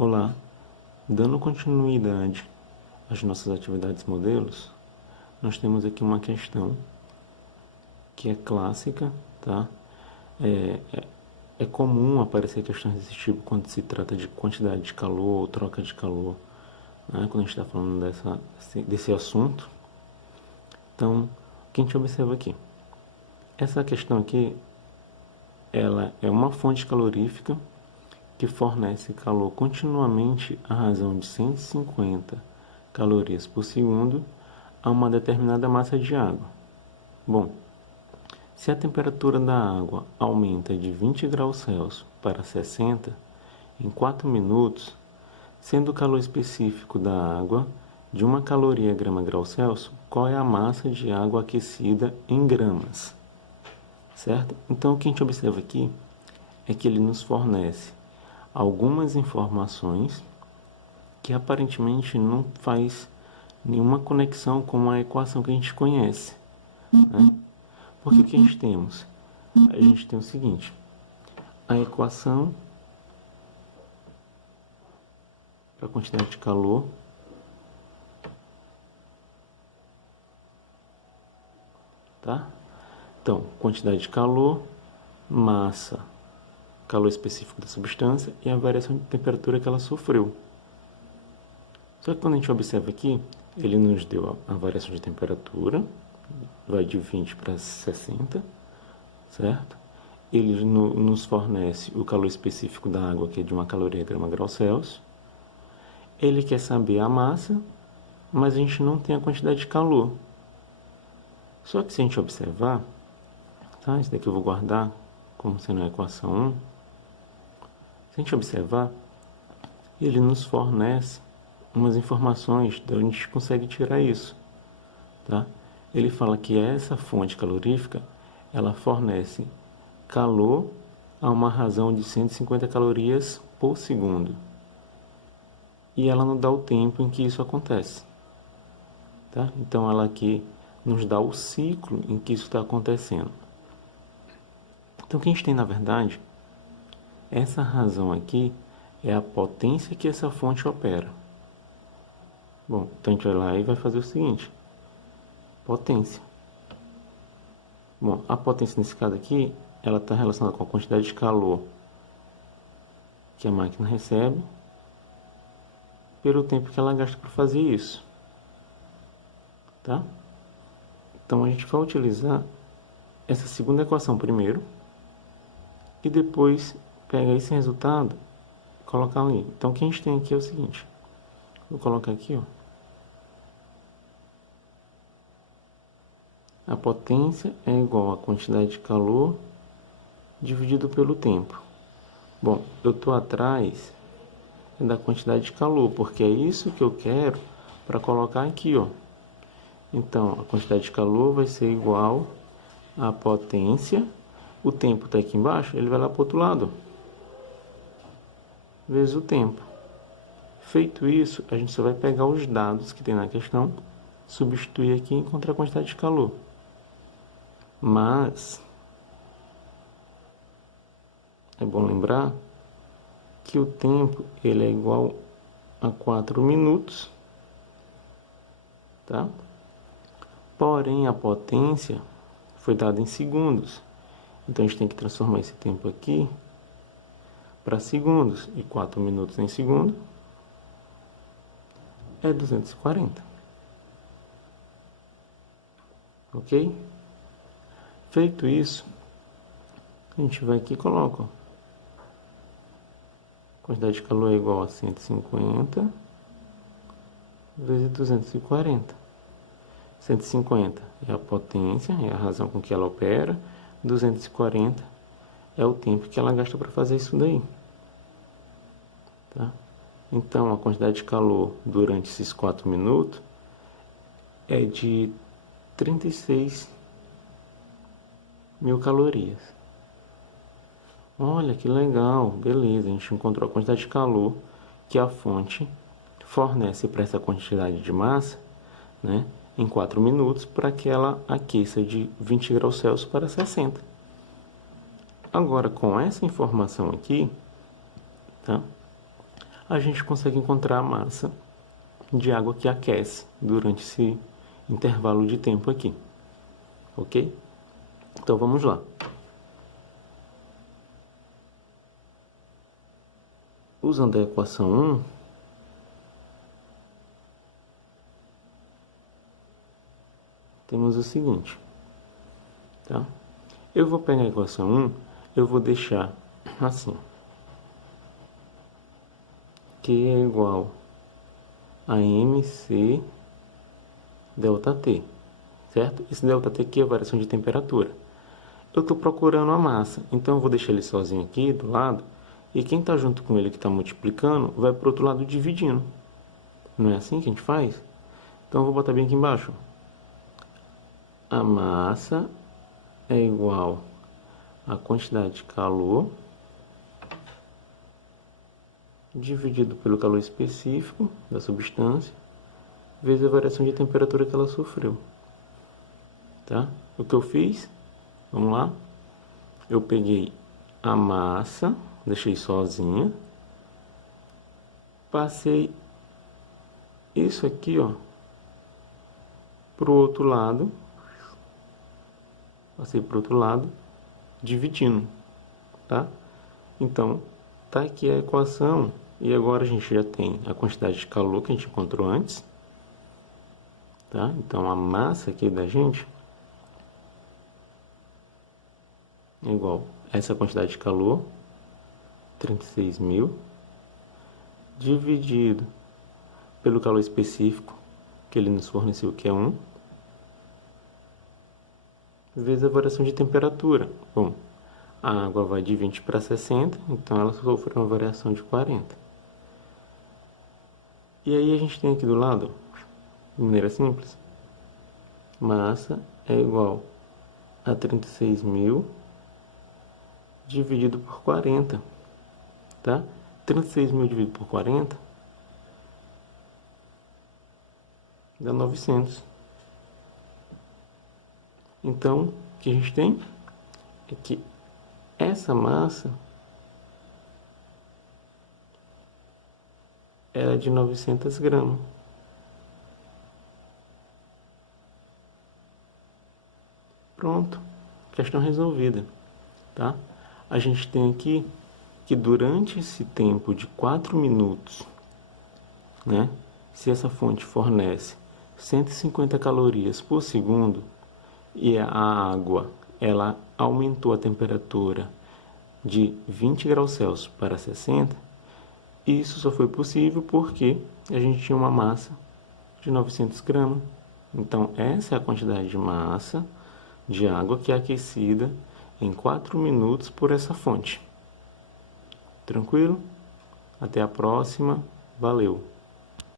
Olá, dando continuidade às nossas atividades modelos, nós temos aqui uma questão que é clássica, tá? É comum aparecer questões desse tipo quando se trata de quantidade de calor ou troca de calor, né? Quando a gente está falando desse assunto. Então, o que a gente observa aqui? Essa questão aqui, ela é uma fonte calorífica que fornece calor continuamente à razão de 150 calorias por segundo a uma determinada massa de água. Bom, se a temperatura da água aumenta de 20 graus Celsius para 60 em 4 minutos, sendo o calor específico da água de 1 caloria grama-grau Celsius, qual é a massa de água aquecida em gramas? Certo? Então, o que a gente observa aqui é que ele nos fornece algumas informações que aparentemente não faz nenhuma conexão com a equação que a gente conhece, né? Porque o que a gente temos? A gente tem o seguinte: a equação para a quantidade de calor tá? Então, quantidade de calor, massa, calor específico da substância e a variação de temperatura que ela sofreu. Só que quando a gente observa aqui, ele nos deu a variação de temperatura, vai de 20 para 60, certo? Ele nos fornece o calor específico da água, que é de 1 caloria grama-grau Celsius. Ele quer saber a massa, mas a gente não tem a quantidade de calor. Só que se a gente observar, tá? Isso daqui eu vou guardar como sendo a equação 1. Se a gente observar, ele nos fornece umas informações de onde a gente consegue tirar isso, tá? Ele fala que essa fonte calorífica, ela fornece calor a uma razão de 150 calorias por segundo. E ela não dá o tempo em que isso acontece, tá? Então, ela aqui nos dá o ciclo em que isso está acontecendo. Então, o que a gente tem, na verdade, essa razão aqui é a potência que essa fonte opera. Bom, então a gente vai lá e vai fazer o seguinte: potência. Bom, a potência nesse caso aqui, ela está relacionada com a quantidade de calor que a máquina recebe pelo tempo que ela gasta para fazer isso, tá? Então a gente vai utilizar essa segunda equação primeiro e depois pega esse resultado e colocar ali. Então o que a gente tem aqui é o seguinte: vou colocar aqui, ó. A potência é igual à quantidade de calor dividido pelo tempo. Bom, eu estou atrás da quantidade de calor, porque é isso que eu quero para colocar aqui, ó. Então, a quantidade de calor vai ser igual à potência. O tempo está aqui embaixo, ele vai lá para o outro lado, vezes o tempo. Feito isso, a gente só vai pegar os dados que tem na questão, substituir aqui e encontrar a quantidade de calor. Mas é bom lembrar que o tempo ele é igual a 4 minutos, tá? Porém, a potência foi dada em segundos. Então, a gente tem que transformar esse tempo aqui para segundos. E 4 minutos em segundo é 240. Ok? Feito isso, a gente vai aqui e coloca, ó, quantidade de calor é igual a 150 vezes 240. 150 é a potência, é a razão com que ela opera. 240 é o tempo que ela gasta para fazer isso daí, tá? Então, a quantidade de calor durante esses 4 minutos é de 36.000 calorias. Olha que legal, beleza, a gente encontrou a quantidade de calor que a fonte fornece para essa quantidade de massa, né, em 4 minutos, para que ela aqueça de 20 graus Celsius para 60. Agora, com essa informação aqui, tá, a gente consegue encontrar a massa de água que aquece durante esse intervalo de tempo aqui, ok? Então vamos lá. Usando a equação 1, temos o seguinte, tá? Eu vou pegar a equação 1, eu vou deixar assim, Q é igual a MC ΔT, certo? Esse ΔT aqui é a variação de temperatura. Eu estou procurando a massa, então eu vou deixar ele sozinho aqui do lado, e quem está junto com ele que está multiplicando, vai para o outro lado dividindo. Não é assim que a gente faz? Então eu vou botar bem aqui embaixo. A massa é igual a quantidade de calor dividido pelo calor específico da substância vezes a variação de temperatura que ela sofreu, tá? O que eu fiz, vamos lá, eu peguei a massa, deixei sozinha, passei isso aqui, ó, pro outro lado, dividindo, tá? Então, tá aqui a equação, e agora a gente já tem a quantidade de calor que a gente encontrou antes, tá? Então, a massa aqui da gente é igual a essa quantidade de calor, 36.000, dividido pelo calor específico que ele nos forneceu, que é 1, vezes a variação de temperatura. Bom, a água vai de 20 para 60, então ela sofreu uma variação de 40. E aí a gente tem aqui do lado, de maneira simples, massa é igual a 36.000 dividido por 40, tá? 36.000 dividido por 40 dá 900. Então, o que a gente tem é que essa massa é de 900 gramas. Pronto, questão resolvida, tá? A gente tem aqui que durante esse tempo de 4 minutos, né, se essa fonte fornece 150 calorias por segundo e a água ela aumentou a temperatura de 20 graus Celsius para 60, isso só foi possível porque a gente tinha uma massa de 900 gramas. Então, essa é a quantidade de massa de água que é aquecida em 4 minutos por essa fonte. Tranquilo? Até a próxima. Valeu!